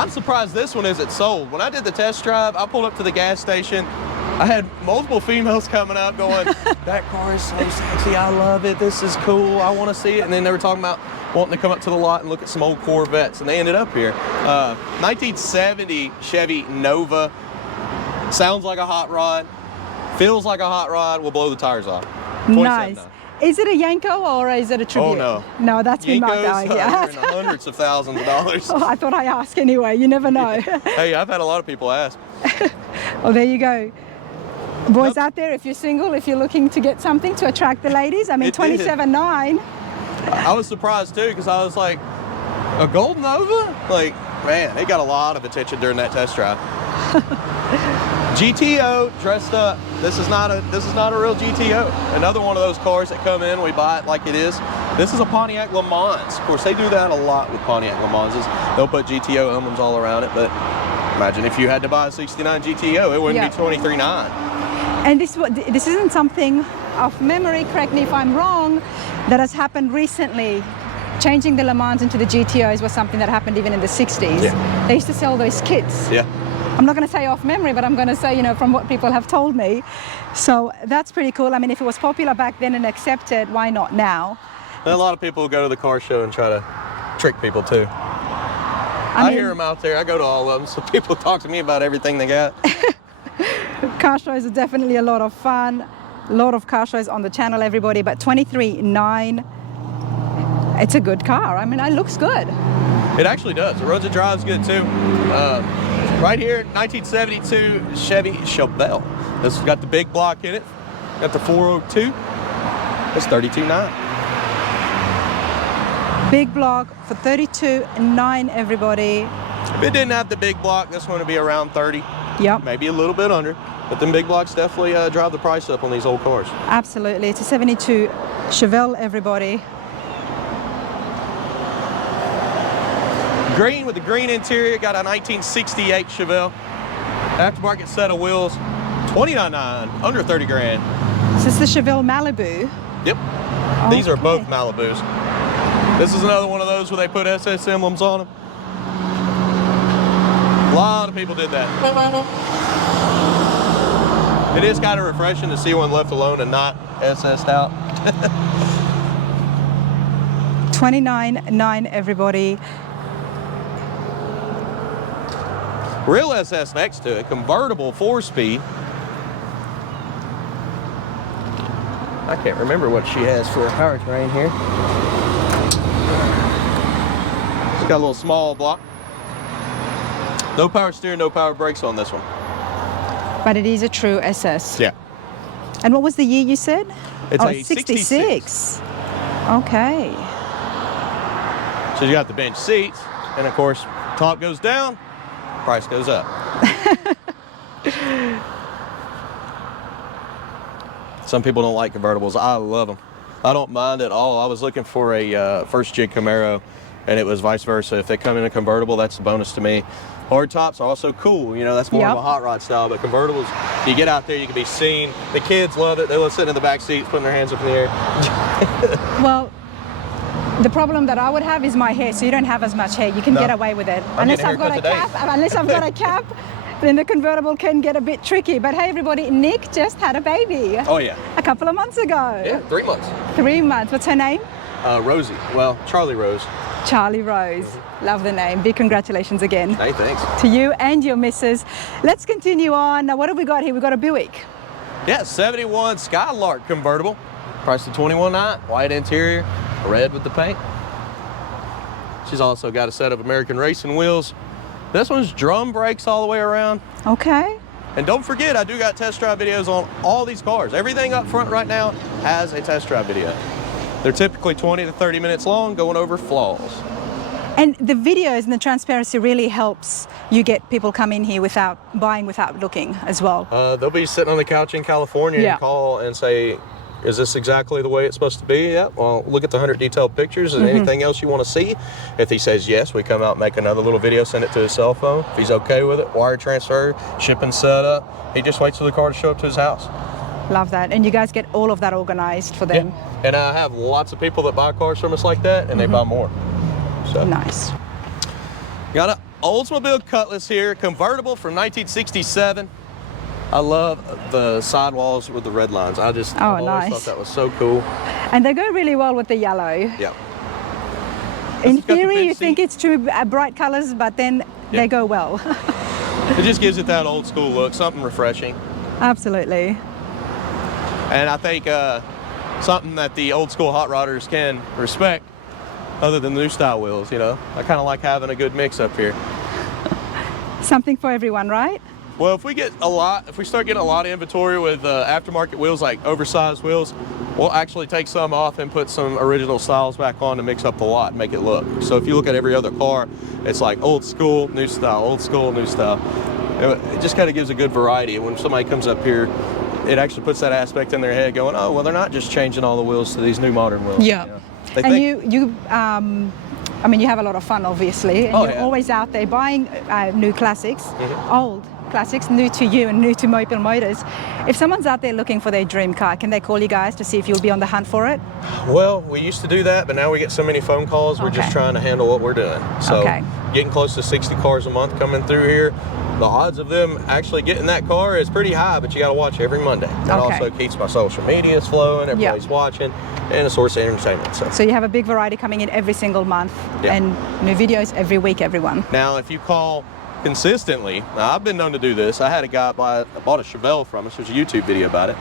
I'm surprised this one isn't sold. When I did the test drive, I pulled up to the gas station. I had multiple females coming up going, that car is so sexy, I love it, this is cool, I want to see it. And then they were talking about wanting to come up to the lot and look at some old Corvettes, and they ended up here. 1970 Chevy Nova. Sounds like a hot rod, feels like a hot rod, will blow the tires off. Nice. Is it a Yenko or is it a Tribute? Oh, no. No, that's been marked out. Yeah. In the hundreds of thousands of dollars. Oh, I thought I'd ask anyway. You never know. Hey, I've had a lot of people ask. Well, there you go. Boys out there, if you're single, if you're looking to get something to attract the ladies, I mean, 27.9. I was surprised too, because I was like, a gold Nova? Like, man, it got a lot of attention during that test drive. GTO dressed up. This is not a real GTO. Another one of those cars that come in, we buy it like it is. This is a Pontiac Le Mans. Of course, they do that a lot with Pontiac Le Manses. They'll put GTO emblems all around it, but imagine if you had to buy a 69 GTO, it wouldn't be 23.9. And this isn't something off memory, correct me if I'm wrong, that has happened recently. Changing the Le Mans into the GTOs was something that happened even in the 60s. Yeah. They used to sell those kits. Yeah. I'm not going to say off memory, but I'm going to say, you know, from what people have told me. So that's pretty cool. I mean, if it was popular back then and accepted, why not now? And a lot of people go to the car show and try to trick people too. I hear them out there. I go to all of them, so people talk to me about everything they got. Car shows are definitely a lot of fun. A lot of car shows on the channel, everybody, but 23.9, it's a good car. I mean, it looks good. It actually does. The roads it drives good too. Right here, 1972 Chevy Chevelle. This has got the big block in it. Got the 402. It's 32.9. Big block for 32.9, everybody. If it didn't have the big block, this one would be around 30. Yep. Maybe a little bit under. But them big blocks definitely drive the price up on these old cars. Absolutely. It's a 72 Chevelle, everybody. Green with the green interior, got a 1968 Chevelle. Aftermarket set of wheels, $29.9, under 30 grand. Is this the Chevelle Malibu? Yep. Okay. These are both Malibus. This is another one of those where they put SS emblems on them. A lot of people did that. It is kind of refreshing to see one left alone and not SS'd out. 29.9, everybody. Real SS next to it, convertible 4-speed. I can't remember what she has for a powertrain here. It's got a little small block. No power steering, no power brakes on this one. But it is a true SS. Yeah. And what was the year you said? It's a 66. Okay. So you got the bench seats, and of course, top goes down, price goes up. Some people don't like convertibles. I love them. I don't mind at all. I was looking for a first jig Camaro, and it was vice versa. If they come in a convertible, that's a bonus to me. Hard tops are also cool. You know, that's more of a hot rod style, but convertibles, you get out there, you can be seen. The kids love it. They love sitting in the back seats, putting their hands up in the air. Well, the problem that I would have is my hair, so you don't have as much hair. You can get away with it. Unless I've got a cap, then the convertible can get a bit tricky. But hey, everybody, Nick just had a baby. Oh, yeah. A couple of months ago. Yeah, 3 months. 3 months. What's her name? Rosie. Well, Charlie Rose. Charlie Rose. Love the name. Big congratulations again. Hey, thanks. To you and your missus. Let's continue on. Now, what have we got here? We've got a Buick. Yeah, 71 Skylark convertible. Price of $21.9. White interior, red with the paint. She's also got a set of American racing wheels. This one's drum brakes all the way around. Okay. And don't forget, I do got test drive videos on all these cars. Everything up front right now has a test drive video. They're typically 20 to 30 minutes long, going over flaws. And the videos and the transparency really helps you get people come in here without buying, without looking as well. They'll be sitting on the couch in California and call and say, is this exactly the way it's supposed to be? Yeah, well, look at the 100 detailed pictures and anything else you want to see. If he says yes, we come out and make another little video, send it to his cell phone. If he's okay with it, wire transfer, shipping set up. He just waits for the car to show up to his house. Love that. And you guys get all of that organized for them. Yeah. And I have lots of people that buy cars from us like that, and they buy more. So. Nice. Got a Oldsmobile Cutlass here, convertible from 1967. I love the sidewalls with the red lines. I've always nice. thought that was so cool. And they go really well with the yellow. Yeah. In theory, you think it's too bright colors, but then they go well. It just gives it that old school look, something refreshing. Absolutely. And I think something that the old school hot rodders can respect, other than the new style wheels, you know. I kind of like having a good mix up here. Something for everyone, right? Well, if we start getting a lot of inventory with aftermarket wheels, like oversized wheels, we'll actually take some off and put some original styles back on to mix up the lot and make it look. So if you look at every other car, it's like old school, new style, old school, new style. It just kind of gives a good variety. When somebody comes up here, it actually puts that aspect in their head going, oh, well, they're not just changing all the wheels to these new modern wheels. Yeah. You know? I mean, you have a lot of fun, obviously, and you're always out there buying new classics, old classics, new to you and new to Mobile Motors. If someone's out there looking for their dream car, can they call you guys to see if you'll be on the hunt for it? Well, we used to do that, but now we get so many phone calls, we're just trying to handle what we're doing. So getting close to 60 cars a month coming through here, the odds of them actually getting that car is pretty high, but you got to watch every Monday. That also keeps my social medias flowing, everybody's watching, and a source of entertainment. So you have a big variety coming in every single month, and new videos every week, everyone. Now, if you call consistently, now I've been known to do this. I had a guy bought a Chevelle from us. There's a YouTube video about it.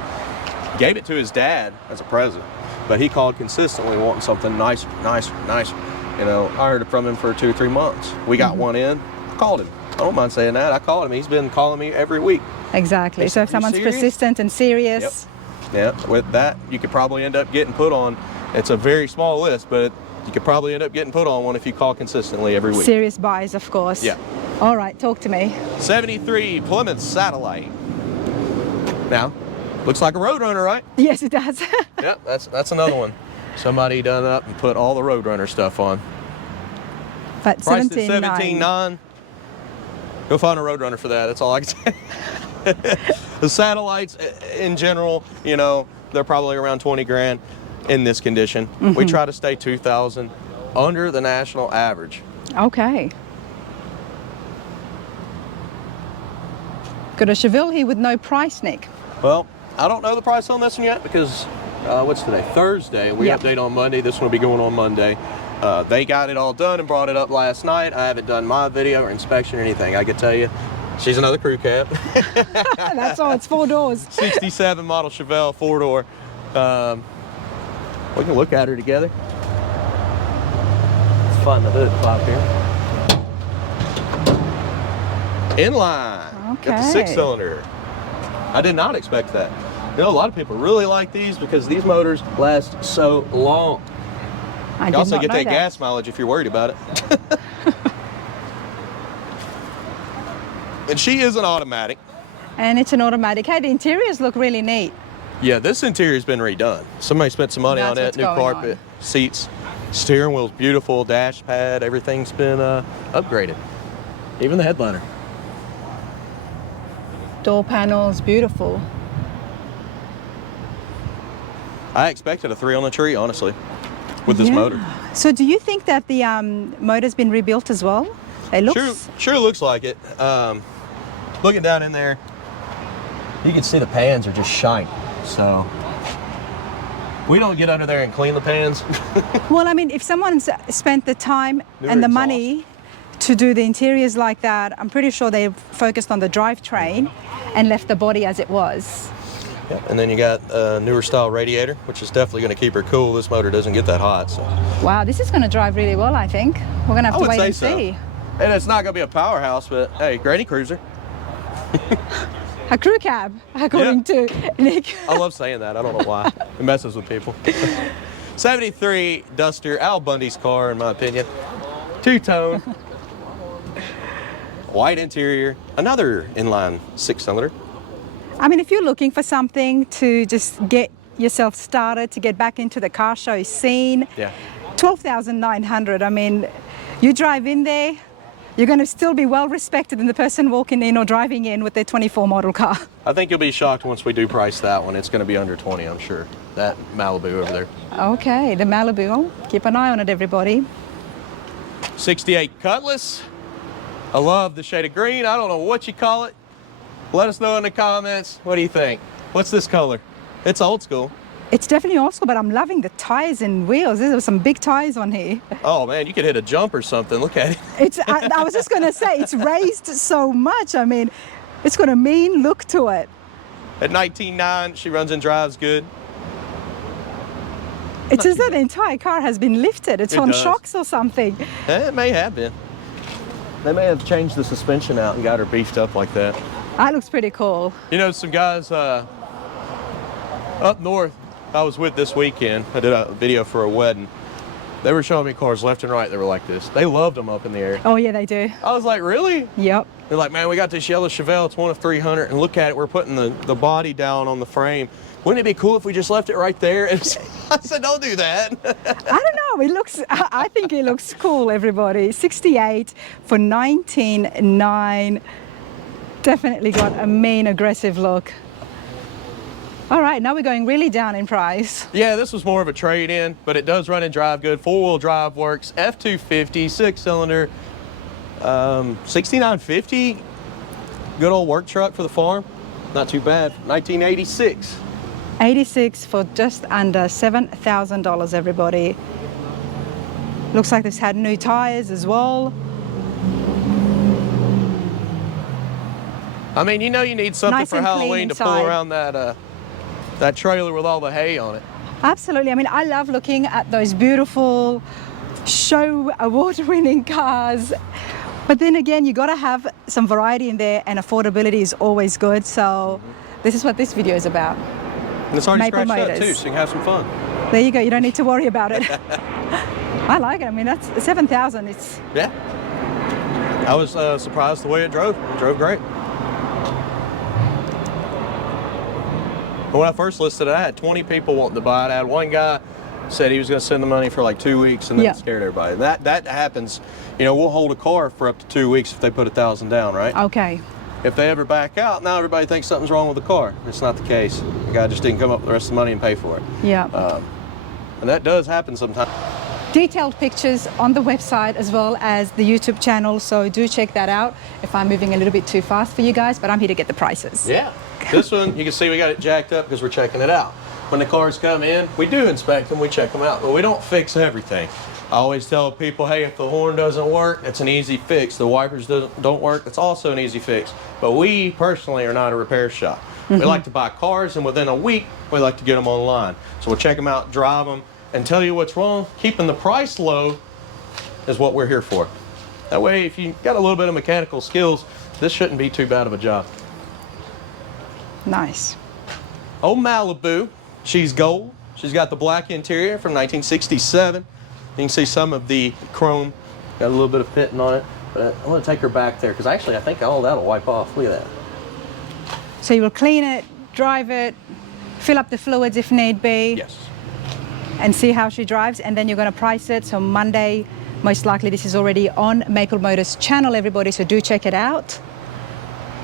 Gave it to his dad as a present, but he called consistently wanting something nicer. You know, I heard from him for 2 or 3 months. We got one in, called him. I don't mind saying that. I called him. He's been calling me every week. Exactly. So if someone's persistent and serious. Yeah, with that, you could probably end up getting put on. It's a very small list, but you could probably end up getting put on one if you call consistently every week. Serious buys, of course. Yeah. All right, talk to me. 73 Plymouth Satellite. Now, looks like a Roadrunner, right? Yes, it does. Yep, that's another one. Somebody done up and put all the Roadrunner stuff on. But priced at $17,900. Go find a Roadrunner for that. That's all I can say. The Satellites, in general, you know, they're probably around 20 grand in this condition. We try to stay 2,000 under the national average. Okay. Got a Chevelle here with no price, Nick. Well, I don't know the price on this one yet because what's today? Thursday. We update on Monday. This one will be going on Monday. They got it all done and brought it up last night. I haven't done my video or inspection or anything. I can tell you, she's another crew cab. That's all. It's 4 doors. 67 model Chevelle, 4-door. We can look at her together. Let's find the hood flap here. Inline. Okay. Got the 6-cylinder. I did not expect that. You know, a lot of people really like these because these motors last so long. You also get that gas mileage if you're worried about it. And she is an automatic. And it's an automatic. Hey, the interiors look really neat. Yeah, this interior's been redone. Somebody spent some money on it. New carpet, seats, steering wheel's beautiful, dash pad, everything's been upgraded. Even the headliner. Door panels, beautiful. I expected a 3 on the tree, honestly, with this motor. So do you think that the motor's been rebuilt as well? It looks... Sure looks like it. Looking down in there, you can see the pans are just shiny. So we don't get under there and clean the pans. Well, I mean, if someone's spent the time and the money to do the interiors like that, I'm pretty sure they focused on the drivetrain and left the body as it was. Yeah, and then you got a newer style radiator, which is definitely going to keep her cool. This motor doesn't get that hot. So. Wow, this is going to drive really well, I think. We're going to have to wait and see. And it's not going to be a powerhouse, but hey, granny cruiser. A crew cab, according to Nick. I love saying that. I don't know why. It messes with people. 73 Duster, Al Bundy's car, in my opinion. 2-tone. White interior. Another inline 6-cylinder. I mean, if you're looking for something to just get yourself started, to get back into the car show scene, 12,900. I mean, you drive in there, you're going to still be well respected than the person walking in or driving in with their 24 model car. I think you'll be shocked once we do price that one. It's going to be under 20, I'm sure. That Malibu over there. Okay, the Malibu. Keep an eye on it, everybody. 68 Cutlass. I love the shade of green. I don't know what you call it. Let us know in the comments. What do you think? What's this color? It's old school. It's definitely old school, but I'm loving the tires and wheels. There's some big tires on here. Oh man, you could hit a jump or something. Look at it. I was just going to say, it's raised so much. I mean, it's got a mean look to it. At 19.9, she runs and drives good. It's as though the entire car has been lifted. It's on shocks or something. It may have been. They may have changed the suspension out and got her beefed up like that. That looks pretty cool. You know, some guys up north I was with this weekend, I did a video for a wedding. They were showing me cars left and right. They were like this. They loved them up in the air. Oh yeah, they do. I was like, really? Yep. They're like, man, we got this yellow Chevelle. It's one of 300. And look at it. We're putting the body down on the frame. Wouldn't it be cool if we just left it right there? And I said, don't do that. I don't know. It looks. I think it looks cool. Everybody, 68 for 19.9. Definitely got a mean, aggressive look. All right, now we're going really down in price. Yeah, this was more of a trade-in, but it does run and drive good. Four-wheel drive works. F250, 6-cylinder, 6950. Good old work truck for the farm. Not too bad. 1986. 86 for just under $7,000, everybody. Looks like this had new tires as well. I mean, you know you need something Nice for and clean Halloween to pull inside. around that trailer with all the hay on it. Absolutely. I mean, I love looking at those beautiful show award-winning cars. But then again, you got to have some variety in there, and affordability is always good. So this is what this video is about. And it's already Maple scratched up Motors. too, so you can have some fun. There you go. You don't need to worry about it. I like it. I mean, that's 7,000. It's Yeah. I was surprised the way it drove. It drove great. But when I first listed it, I had 20 people wanting to buy it. I had one guy said he was going to send the money for like 2 weeks, and then it scared everybody. That happens. You know, we'll hold a car for up to 2 weeks if they put 1,000 down, right? okay. If they ever back out, now everybody thinks something's wrong with the car. It's not the case. The guy just didn't come up with the rest of the money and pay for it. Yeah. And that does happen sometimes. Detailed pictures on the website as well as the YouTube channel, so do check that out if I'm moving a little bit too fast for you guys, but I'm here to get the prices. Yeah. This one, you can see we got it jacked up because we're checking it out. When the cars come in, we do inspect them, we check them out, but we don't fix everything. I always tell people, hey, if the horn doesn't work, it's an easy fix. The wipers don't work, it's also an easy fix. But we personally are not a repair shop. We like to buy cars, and within a week, we like to get them online. So we'll check them out, drive them, and tell you what's wrong. Keeping the price low is what we're here for. That way, if you got a little bit of mechanical skills, this shouldn't be too bad of a job. Nice. Old Malibu, she's gold. She's got the black interior from 1967. You can see some of the chrome, got a little bit of fitting on it. But I want to take her back there because actually I think all that'll wipe off. Look at that. So you will clean it, drive it, fill up the fluids if need be. Yes. And see how she drives, and then you're going to price it. So Monday, most likely this is already on Maple Motors channel, everybody, so do check it out.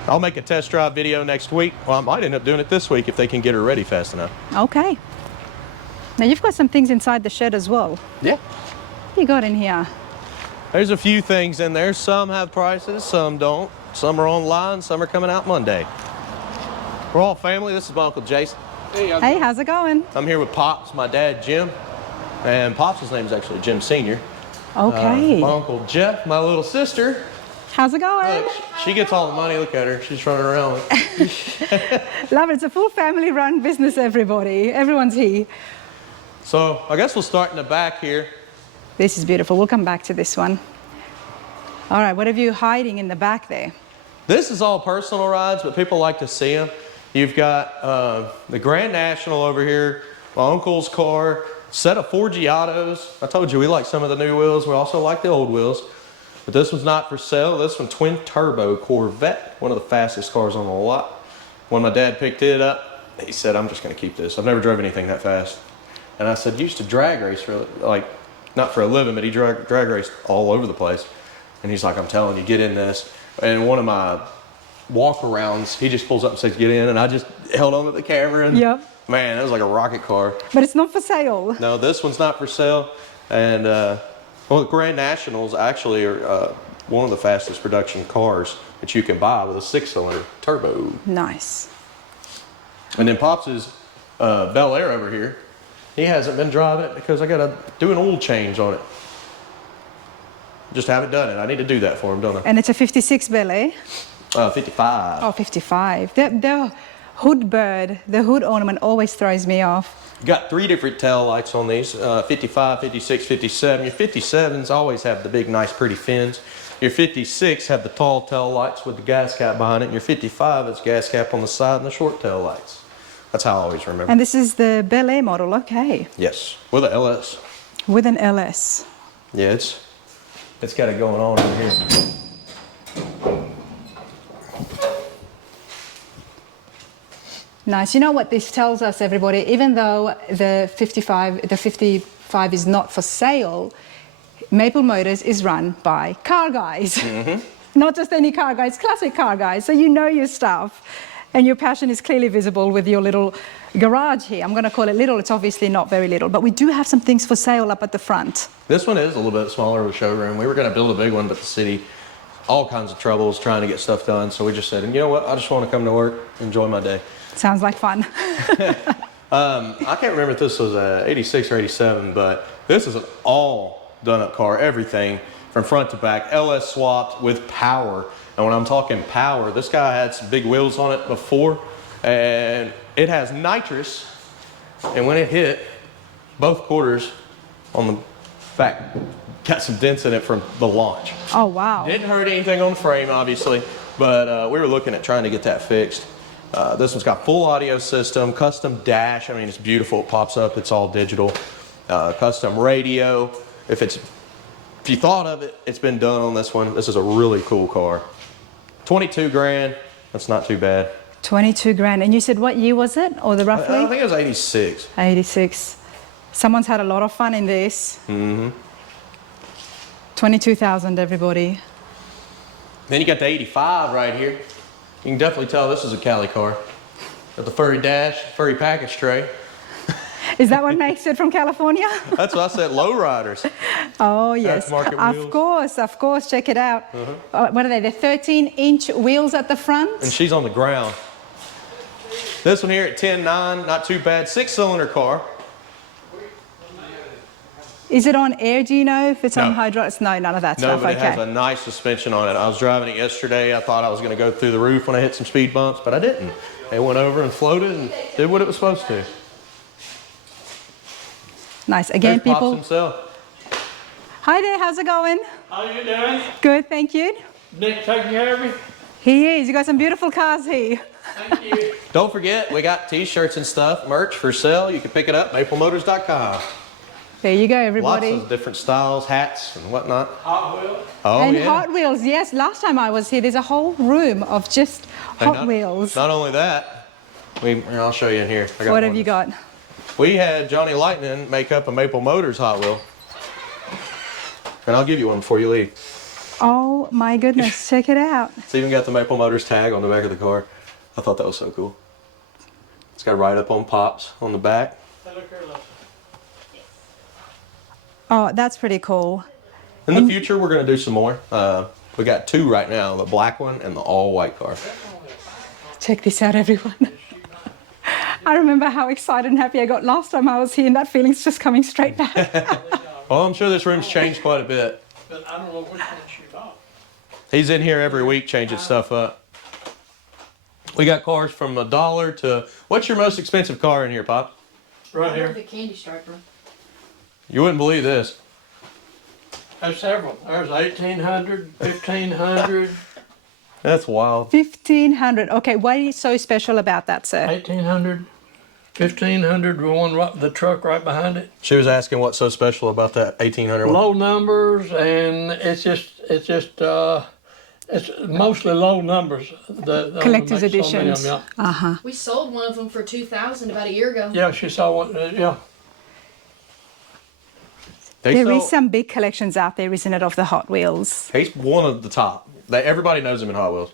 I'll make a test drive video next week. Well, I might end up doing it this week if they can get her ready fast enough. Okay. Now you've got some things inside the shed as well. Yeah. What you got in here? There's a few things in there. Some have prices, some don't. Some are online, some are coming out Monday. We're all family. This is my Uncle Jason. Hey, how's it going? I'm here with Pops, my dad, Jim. And Pops' name is actually Jim Sr. Okay. My Uncle Jeff, my little sister. How's it going? Look, she gets all the money. Look at her. She's running around. Love it. It's a full family-run business, everybody. Everyone's here. So I guess we'll start in the back here. This is beautiful. We'll come back to this one. All right, what have you hiding in the back there? This is all personal rides, but people like to see them. You've got the Grand National over here, my uncle's car, set of 4 Giottos. I told you we like some of the new wheels. We also like the old wheels. But this one's not for sale. This one, twin turbo Corvette, one of the fastest cars on the lot. When my dad picked it up, he said, I'm just gonna keep this. I've never drove anything that fast. And I said, used to drag race for, like, not for a living, but he drag raced all over the place. And he's like, I'm telling you, get in this. And one of my walk-arounds, he just pulls up and says, get in. And I just held on to the camera, and man, it was like a rocket car. But it's not for sale. No, this one's not for sale. And well, the Grand Nationals actually are one of the fastest production cars that you can buy with a 6-cylinder turbo. Nice. And then Pops' Bel Air over here, he hasn't been driving it because I got to do an oil change on it. Just haven't done it. I need to do that for him, don't I? And it's a 56 Bel Air? 55. Oh, 55. The hood bird, the hood ornament always throws me off. Got 3 different tail lights on these, 55, 56, 57. Your 57s always have the big, nice, pretty fins. Your 56 have the tall tail lights with the gas cap behind it. And your 55 is gas cap on the side and the short tail lights. That's how I always remember. And this is the Bel Air model, okay. Yes, with an LS. With an LS. Yeah, it's got it going on in here. Nice. You know what this tells us, everybody? Even though the 55 is not for sale, Maple Motors is run by car guys. Not just any car guys, classic car guys. So you know your stuff. And your passion is clearly visible with your little garage here. I'm going to call it little. It's obviously not very little. But we do have some things for sale up at the front. This one is a little bit smaller of a showroom. We were going to build a big one, but the city, all kinds of troubles trying to get stuff done. So we just said, you know what? I just want to come to work, enjoy my day. Sounds like fun. I can't remember if this was 86 or 87, but this is an all done up car, everything from front to back, LS swapped with power. And when I'm talking power, this guy had some big wheels on it before, and it has nitrous, and when it hit, both quarters on the back got some dents in it from the launch. Oh, wow. Didn't hurt anything on the frame, obviously, but we were looking at trying to get that fixed. This one's got full audio system, custom dash. I mean, it's beautiful. It pops up. It's all digital. Custom radio. If you thought of it, it's been done on this one. This is a really cool car. 22 grand. That's not too bad. 22 grand. And you said what year was it, or the roughly? I think it was 86. 86. Someone's had a lot of fun in this. 22,000, everybody. Then you got the 85 right here. You can definitely tell this is a Cali car. Got the furry dash, furry package tray. Is that what makes it from California? That's what I said, lowriders. Oh, yes. Aftermarket wheels. Of course. Check it out. What are they? They're 13-inch wheels at the front. And she's on the ground. This one here at 10.9, not too bad. 6-cylinder car. Is it on air, do you know, if it's No. on hydraulics? No, none of that No, stuff. but it Okay. has a nice suspension on it. I was driving it yesterday. I thought I was going to go through the roof when I hit some speed bumps, but I didn't. It went over and floated and did what it was supposed to. Nice. Again, There's Pops people. himself. Hi there, how's it going? How you doing? Good, thank you. Nick taking care of me? He is. You got some beautiful cars here. Thank you. Don't forget, we got t-shirts and stuff, merch for sale. You can pick it up, maplemotors.com. There you go, everybody. Lots of different styles, hats and whatnot. Hot Wheels. Oh, And yeah. Hot Wheels, yes. Last time I was here, there's a whole room of just And Hot Wheels. Not only that, I'll show you in here. I got What have one. you got? We had Johnny Lightning make up a Maple Motors Hot Wheel. And I'll give you one before you leave. Oh my goodness, check it out. It's even got the Maple Motors tag on the back of the car. I thought that was so cool. It's got right up on Pops on the back. Oh, that's pretty cool. In the future, we're going to do some more. We got 2 right now, the black one and the all-white car. Check this out, everyone. I remember how excited and happy I got last time I was here, and that feeling's just coming straight back. Well, I'm sure this room's changed quite a bit. But I don't know which one she bought. He's in here every week changing stuff up. We got cars from $1 to... What's your most expensive car in here, Pop? Right here. The candy striper. You wouldn't believe this. There's several. There's 1,800, 1,500, That's wild. 1,500. Okay, what is so special about that, sir? 1,800, 1,500. The one right, the truck right behind it. She was asking what's so special about that 1800 one. Low numbers, and it's mostly low numbers. Collector's they make so many of editions. them, yeah. Uh-huh. We sold one of them for $2,000 about a year ago. Yeah, she saw one. Yeah. There is some big collections out there, isn't it, of the Hot Wheels? He's one of the top. Everybody knows him in Hot Wheels.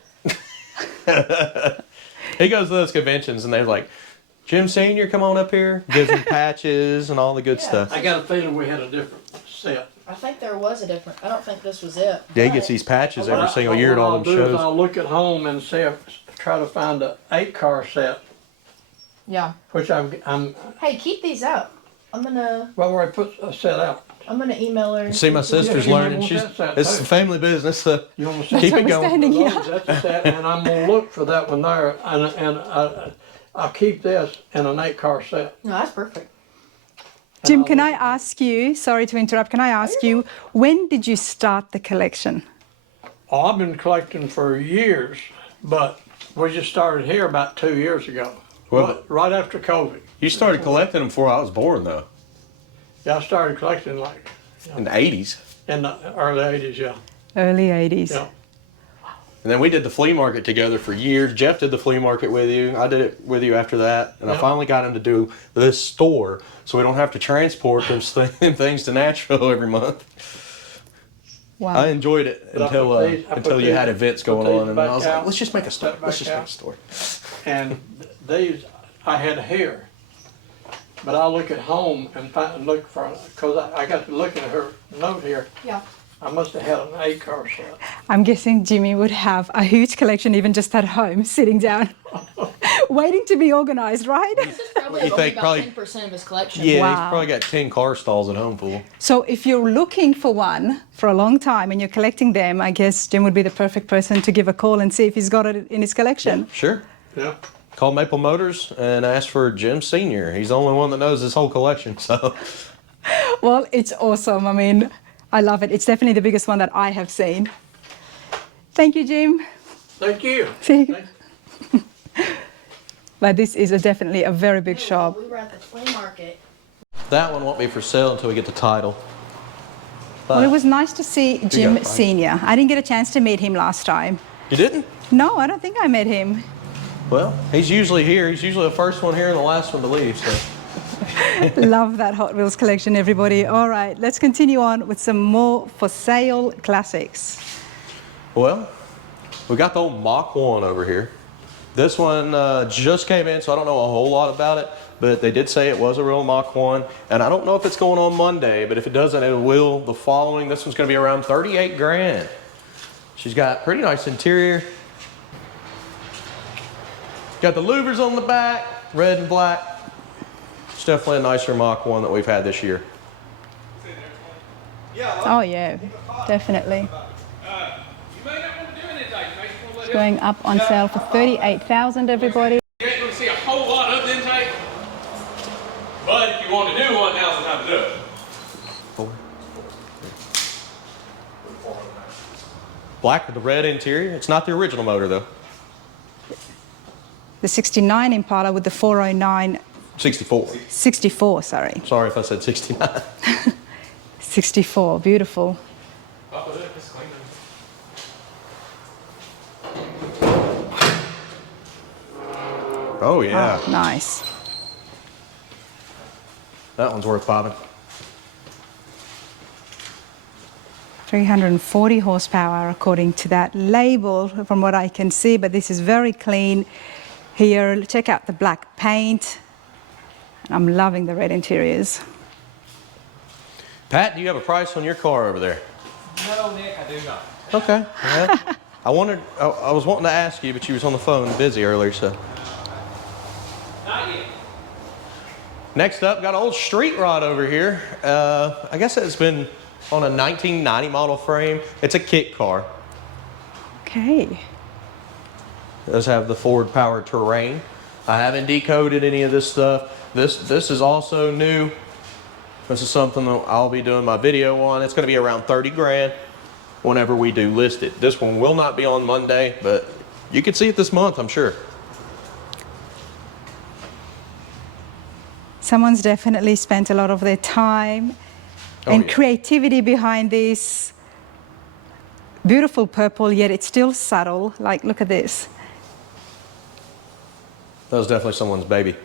He goes to those conventions and they're like, Jim Sr., come on up here. Gives him patches and all the good stuff. I got a feeling we had a different set. I think there was a different. I don't think this was it. Yeah, he but- gets these patches every What single year at all I'll them do is shows. I'll look at home and see if, try to find a 8-car set, Yeah. which I'm Hey, keep these out. I'm gonna well, where I put a set out. email her. See, my sister's you might learning. want She's that set, it's too. a family business, so You want to keep see it why we're going. standing here. That's a set, and I'm gonna look for that one there, and I'll keep this in an 8-car set. No, that's perfect. Jim, can I ask you, sorry to interrupt, can I ask you, when did you start the collection? Oh, I've been collecting for years, but we just started here about 2 years ago. Well, right after COVID. You started collecting them before I was born, though, Yeah, I started collecting like in the '80s. in the early 80s, yeah. Early 80s. Yeah. And then we did the flea market together for years. Jeff did the flea market with you. I did it with you after that. And I Yeah. finally got him to do this store so we don't have to transport them things to Nashville every month. Wow. I enjoyed it But I until put these- I until put you these- had events put going these on. And back I was like, out, let's just make a store. put Let's back just make out. a store. And these I had here, but I look at home and look for, because I got to looking at her note here. Yeah. I must have had an 8-car set. I'm guessing Jimmy would have a huge collection even just at home, sitting down, waiting to be organized, right? This is probably You only think about probably- 10% of his collection. Yeah, Wow. he's probably got 10 car stalls at home full. So if you're looking for one for a long time and you're collecting them, I guess Jim would be the perfect person to give a call and see if he's got it in his collection. Sure. Yeah. Call Maple Motors and ask for Jim Sr. He's the only one that knows this whole collection. So Well, it's awesome. I mean, I love it. It's definitely the biggest one that I have seen. Thank you, Jim. Thank you. See you. But this is definitely a very big shop. We were at the flea market. that one won't be for sale until we get the title. Well, it was nice to see Jim got it. Sr. I didn't get a chance to meet him last time. You didn't? No, I don't think I met him. Well, he's usually here. He's usually the first one here and the last one to leave. So. Love that Hot Wheels collection, everybody. All right, let's continue on with some more for sale classics. Well, we got the old Mach 1 over here. This one just came in, so I don't know a whole lot about it, but they did say it was a real Mach 1. And I don't know if it's going on Monday, but if it doesn't, it will the following. This one's going to be around 38 grand. She's got pretty nice interior. Got the louvers on the back, red and black. It's definitely a nicer Mach 1 that we've had this year. Oh yeah, definitely. It's going up on sale for 38,000, everybody. You ain't gonna see a whole lot of the intake, but if you want to do one, now's the time to do it. Black with the red interior. It's not the original motor though. The 69 Impala with the 409, 64. 64, sorry. Sorry if I said 69. 64, beautiful. Oh yeah, Ah, nice. that one's worth popping. 340 horsepower according to that label from what I can see, but this is very clean. Here, check out the black paint. I'm loving the red interiors. Pat, do you have a price on your car over there? No, Nick, I do not. Okay. Well, I was wanting to ask you, but you was on the phone busy earlier, so. Not yet. Next up, got an old street rod over here. I guess it's been on a 1990 model frame. It's a kit car. Okay. It does have the forward power terrain. I haven't decoded any of this stuff. This is also new. This is something that I'll be doing my video on. It's going to be around 30 grand whenever we do list it. This one will not be on Monday, but you can see it this month, I'm sure. Someone's definitely spent a lot of their time and yeah. creativity behind this. Beautiful purple, yet it's still subtle. Like, look at this. That was definitely someone's baby.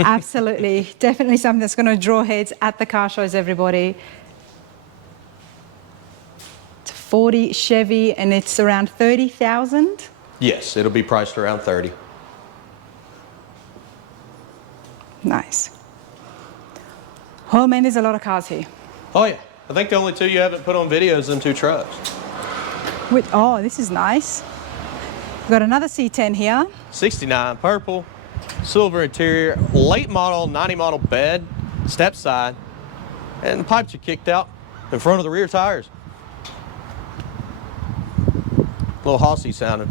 Absolutely. Definitely something that's going to draw heads at the car shows, everybody. It's a 40 Chevy, and it's around 30,000. Yes, it'll be priced around 30. Nice. Oh man, there's a lot of cars here. Oh yeah, I think the only two you haven't put on video is them two trucks. Oh, this is nice. We've got another C10 here. 69 purple, silver interior, late model, 90 model bed, step side, and the pipes are kicked out in front of the rear tires. A little hossy sounding.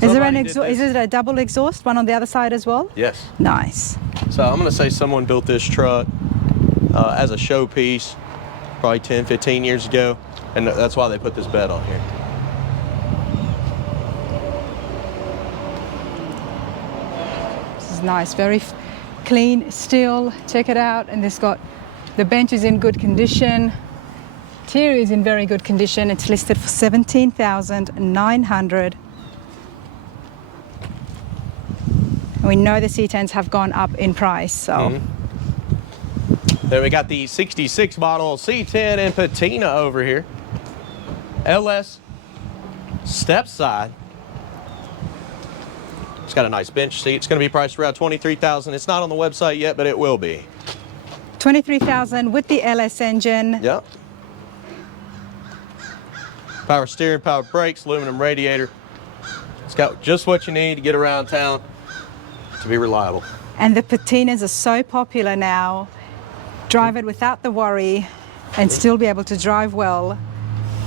Is there an exhaust? Is it a double exhaust, one on the other side as well? Yes. Nice. So I'm gonna say someone built this truck as a showpiece probably 10, 15 years ago, and that's why they put this bed on here. This is nice, very clean steel. Check it out, and it's got the bench is in good condition. Interior is in very good condition. It's listed for $17,900. We know the C10s have gone up in price, so. Then we got the 66 model C10 in patina over here. LS step side. It's got a nice bench seat. It's going to be priced around $23,000. It's not on the website yet, but it will be. $23,000 with the LS engine. Yep. Power steering, power brakes, aluminum radiator. It's got just what you need to get around town to be reliable. And the patinas are so popular now. Drive it without the worry and still be able to drive well.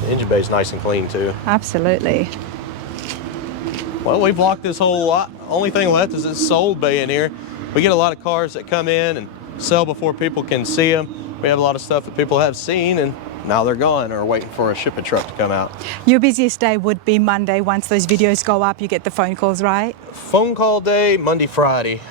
The engine bay is nice and clean too. Absolutely. Well, we've locked this whole lot. Only thing left is this sold bay in here. We get a lot of cars that come in and sell before people can see them. We have a lot of stuff that people have seen and now they're gone or waiting for a shipping truck to come out. Your busiest day would be Monday. Once those videos go up, you get the phone calls, right? Phone call day, Monday, Friday.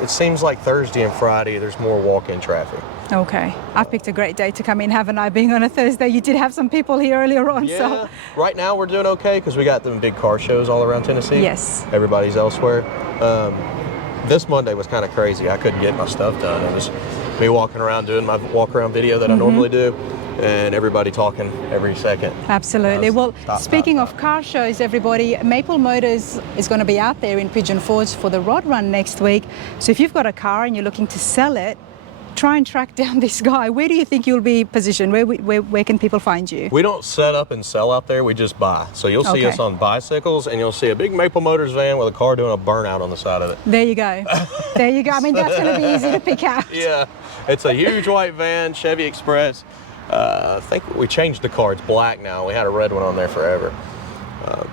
It seems like Thursday and Friday there's more walk-in traffic. Okay. I've picked a great day to come in, haven't I? Being on a Thursday, you did have some people here earlier on. Yeah, So. right now we're doing okay because we got them big car shows all around Tennessee. Yes. Everybody's elsewhere. This Monday was kind of crazy. I couldn't get my stuff done. It was me walking around doing my walk-around video that I normally do, and everybody talking every second. Absolutely. Well, Stop, speaking of car shows, everybody, Maple Motors is going to be out there in Pigeon Forge for the Rod Run next week. So if you've got a car and you're looking to sell it, try and track down this guy. Where do you think you'll be positioned? Where can people find you? We don't set up and sell out there, we just buy. So you'll see us on bicycles and you'll see a big Maple Motors van with a car doing a burnout on the side of it. There you go. There you go. I mean, that's going to be easy to pick out. Yeah, it's a huge white van, Chevy Express. I think we changed the car, it's black now. We had a red one on there forever.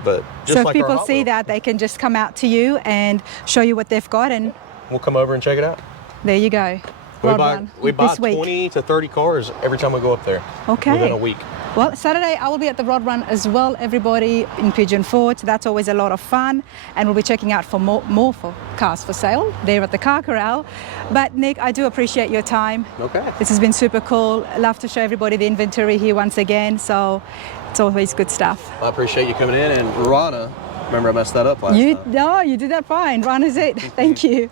But just So if like people see that, they can just come out to you and show you what they've got, and we'll come over and check it out. there you go. We buy 20 to 30 cars every time we go up there. Okay. Within a week. Well, Saturday I will be at the Rod Run as well, everybody, in Pigeon Forge. That's always a lot of fun, and we'll be checking out for more for cars for sale there at the Car Corral. But Nick, I do appreciate your time. Okay. This has been super cool. I love to show everybody the inventory here once again, so it's always good stuff. I appreciate you coming in, and Rana, remember I messed that up last time. No, you did that fine. Run is it. Thank you.